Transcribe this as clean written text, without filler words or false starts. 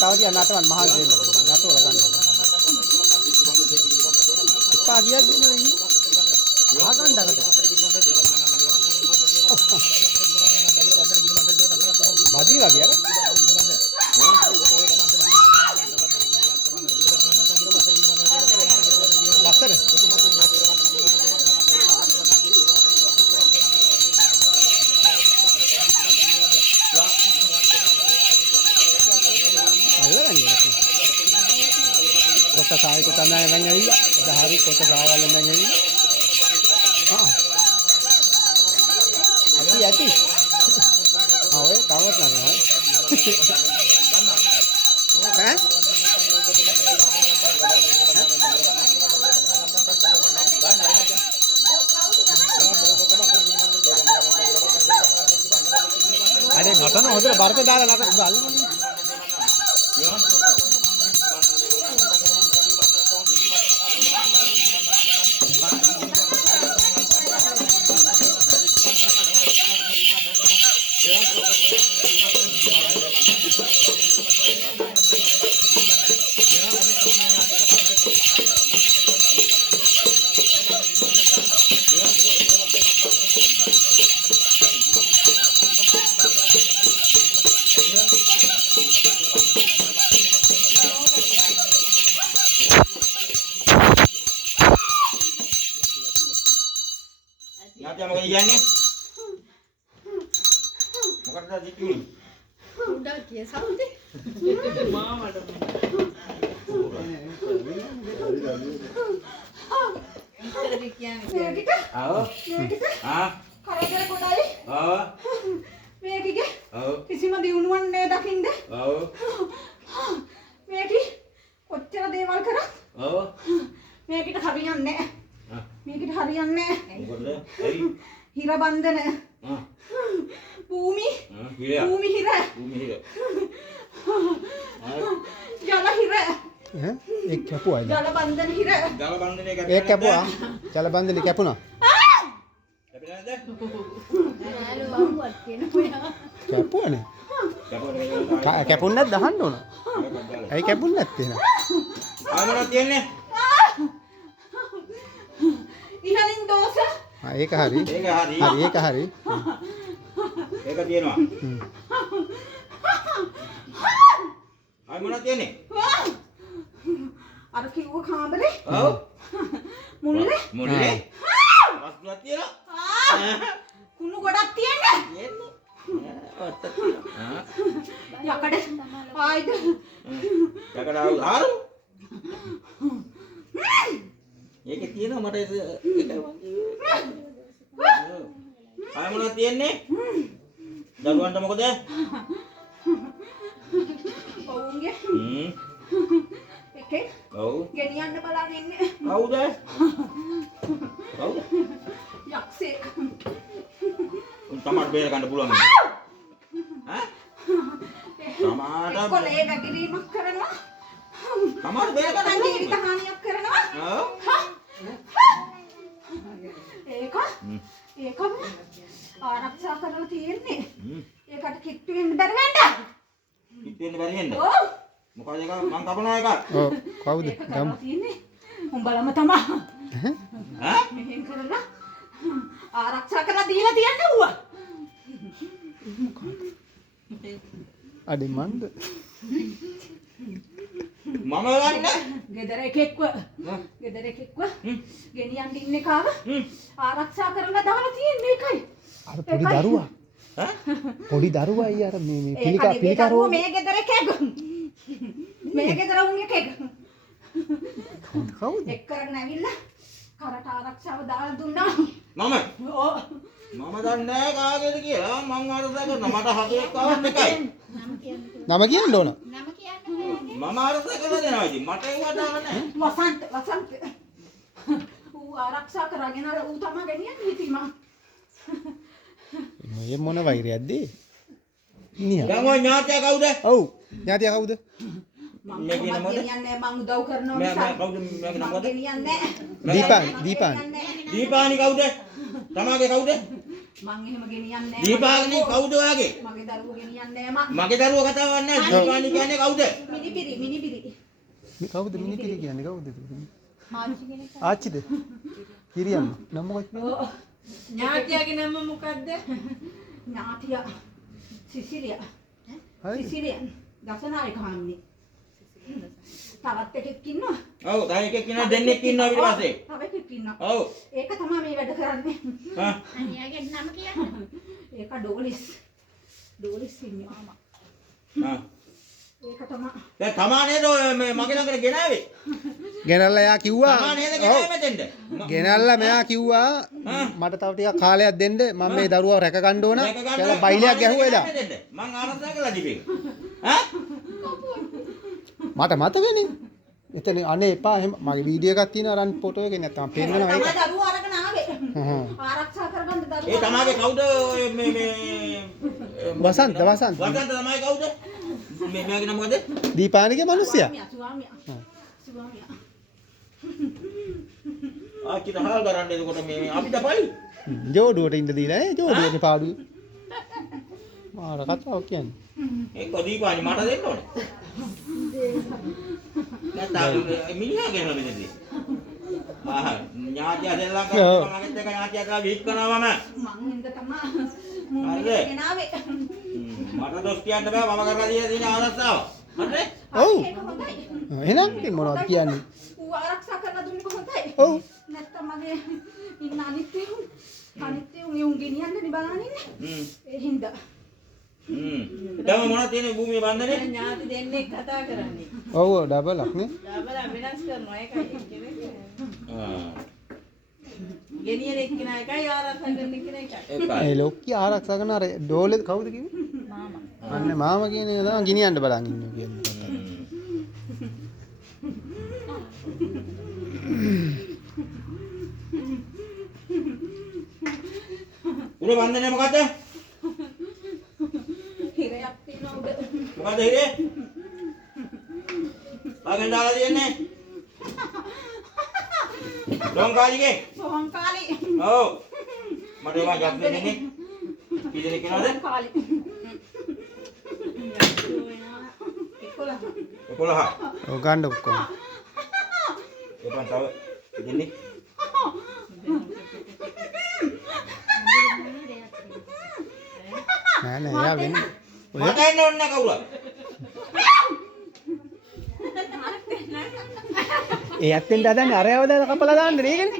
tahu dia nak teman mahal dia jatuh lah kan pagi aja ini akan dah badi lagi ya dasar kota saya kota nanya nyari dah hari kota saya nanya nyari hati oh kawat nak ada nonton hotel bar pe dalam nonton dalam Iyannya bukan tadi dulu udah dia sampai mama ada කිසිම දියුණුවක් නෑ දකින්න. ඔව්. මේකි කොච්චර දේවල් කරත් ඔව්. මේකට හරියන්නේ නෑ. මේකට හරියන්නේ නෑ. මොකද? ඇයි? හිර බන්ධන. භූමි. භූමි හිර. භූමි හිර. ජල හිර. एक කැපුවා ජල බන්ධන හිර. ජල බන්ධනේ කැපුවා. ඒක කැපුවා. ජල බන්ධනේ කැපුණා. කැපුවානේ. කැපුණ නැද්ද අහන්න ඕන. ඇයි කැපුණ නැත්තේ නා? ආවමන තියන්නේ. ඉහලින් දෝෂ. ඒක හරි. ඒක හරි. හරි ඒක හරි. ඒක තියෙනවා. ආවමන තියන්නේ. අර කිව්ව කාමරේ. ඔව්. මුල්ලේ. මුල්ලේ. වස්තුවක් තියෙනවා. කුණු ගොඩක් තියෙන්නේ. ඔත්ත තියෙනවා. යකඩ ආයිද. යකඩ ආරු. ඒකේ තියෙනවා මට ඒක ආය මොනවද තියෙන්නේ? දරුවන්ට මොකද? ඔවුන්ගේ එකේ ඔව් ගෙනියන්න බලන් ඉන්නේ. කවුද? කවුද? යක්ෂයෙක්. උන් තමයි බේර ගන්න පුළුවන්. ඈ? තමාට කොලේ වැගිරීමක් කරනවා. තමාට බේර ගන්න ජීවිත හානියක් කරනවා. ඔව්. ඒකම ආරක්ෂා කරලා තියෙන්නේ. ඒකට කිට්ටු වෙන්න බැරි වෙන්න. කිට්ටු වෙන්න බැරි වෙන්න. ඔව්. මොකද ඒක මං කපනවා එක. ඔව් කවුද? ගම් තියෙන්නේ. උඹලම තමයි. ඈ? මෙහෙන් කරලා ආරක්ෂා කරලා දීලා තියන්නේ ඌවා. අඩේ මන්ද. මම ගන්න. ගෙදර එකෙක්ව ගෙනියන්න ඉන්න කාව ආරක්ෂා කරලා දාලා තියෙන්නේ ඒකයි. අර පොඩි දරුවා. ඈ? පොඩි දරුවා අර මේ පිළිකා පිළිකාරෝ මේ ගෙදර එකෙක්. මේ ගෙදර උන් එකෙක්. කවුද? එක් කරගෙන ඇවිල්ලා කරට ආරක්ෂාව දාලා දුන්නා. මම දන්නේ නැහැ කාගේද කියලා මං ආරක්ෂා කරනවා. මට හදේක් ආවත් එකයි. නම කියන්න ඕන. නම කියන්න මම ආරක්ෂා කරලා දෙනවා ඉතින් මට ඒව දාන්න නැහැ. වසන්ත ඌ ආරක්ෂා කරගෙන අර ඌ තමයි ගෙනියන්නේ ඉතින් මං මේ මොන වෛරයක්ද? නියා. දැන් ඔය ඥාතියා කවුද? ඔව්. ඥාතියා කවුද? මේ ගෙනියන්නේ මං උදව් කරනවා නිසා. මම කවුද මගේ නම මොකද? ගෙනියන්නේ දීපානි කවුද? තමාගේ කවුද? මං එහෙම ගෙනියන්නේ දීපානි කවුද ඔයාගේ? මගේ දරුවෝ ගෙනියන්නේ මං. මගේ දරුවෝ කතාවක් නැහැ. දීපානි කියන්නේ කවුද? මිනිපිරි. කවුද මිනිපිරි කියන්නේ කවුද? ආච්චි කෙනෙක්. ආච්චිද? කිරියම්ම. නම මොකක්ද? ඥාතියාගේ නම මොකද්ද? ඥාතියා සිසිලියා. හරිද? සිසිලියන් දසනායක හාමිනේ. තවත් එකෙක් ඉන්නවා. ඔව් තව එකෙක් ඉන්නවා දෙන්නෙක් ඉන්නවා ඊට පස්සේ. තව එකෙක් ඉන්නවා. ඔව්. ඒක තමයි මේ වැඩ කරන්නේ. හා. අනියාගේ නම කියන්න. ඒක ඩෝලිස්. ඩෝලිස් ඉන්නේ මාමා. හා. ඒක තමයි. දැන් තමා නේද ඔය මේ මගේ ළඟට ගෙනාවේ? ගෙනල්ලා යා කිව්වා. තමා නේද ගෙනාවේ මෙතෙන්ද? ගෙනල්ලා මෙයා කිව්වා මට තව ටිකක් කාලයක් දෙන්න මම මේ දරුවව රැක ගන්න ඕන කියලා බයිලයක් ගැහුවා එදා. මං ආරක්ෂා කරලා දීපේ. ඈ? මට මතකනේ. එතන අනේ එපා එහෙම මගේ වීඩියෝ එකක් තියෙනවා රන් ෆොටෝ එකේ නැත්තම් පෙන්නනවා ඒක. තමයි දරුවෝ අරගෙන ආවේ. ආරක්ෂා කරගන්න දරුවෝ. ඒ තමාගේ කවුද ඔය මේ වසන්ත වසන්ත තමයි කවුද? මෙයාගේ නම මොකද? දීපානිගේ මිනිස්සයා. ස්වාමියා. ආච්චිට හාල් කරන්න එතකොට මේ අපිට පලි. ජෝඩුවට ඉන්න දීලා ජෝඩුවගේ පාඩුවේ. මාර කතාවක් කියන්නේ. එක්ක දීපානි මට දෙන්න ඕනේ. නැත්නම් මිනිහා ගෙනලා මෙතනදී. ඥාතිය දෙල්ලම් කරනවා මගෙත් එක ඥාතිය අතලා වීක් කරනවා මම. මං හින්ද තමයි මුන්නේ ගෙනාවේ. මට දොස් කියන්න බෑ මම කරලා තියෙන ආරක්ෂාව. හරිද? ඔව්. ඒක හොඳයි. එහෙනම් ඉතින් මොනවද කියන්නේ? ඌ ආරක්ෂා කරලා දුන්නේ කොහොමදයි? ඔව්. නැත්තම් මගේ ඉන්න අනිත්‍ය උන් ගෙනියන්නේ බලන්නේ. ඒ හින්දා. දැන් මොනවද තියෙන්නේ භූමියේ බන්ධනේ? ඥාති දෙන්නෙක් කතා කරන්නේ. ඔව් ඩබලක් නේ. ඩබල වෙනස් කරනවා ඒකයි එක්කෙනෙක්. ගෙනියන එක්කෙනා එකයි ආරක්ෂා කරන එක්කෙනා එකයි. ඒ ලොක්කී ආරක්ෂා කරන අර ඩෝලේ කවුද කිව්වේ? මාමා. අන්න මාමා කියන එක තමයි ගිනියන්න බලන් ඉන්නේ කියන්නේ. උර බන්ධනේ මොකද්ද? හිරයක් තියෙනවා උඩ. මොකද්ද හිරේ? ආගෙන් දාලා තියන්නේ? ඩොංකාලිගේ? සෝංකාලි. ඔව්. මට ඒවා ජප් දෙන්නේ. කී දෙනෙක් වෙනවද? කාලි. 11. ඔව් ගන්න ඔක්කොම. එපන් තව දෙන්නේ. නෑ නෑ එයා වෙන්නේ. මට එන්න ඕනේ නැහැ කවුරුත්. ඒ ඇත්තෙන් දාන්නේ අරයව දාලා කපලා දාන්න නේද?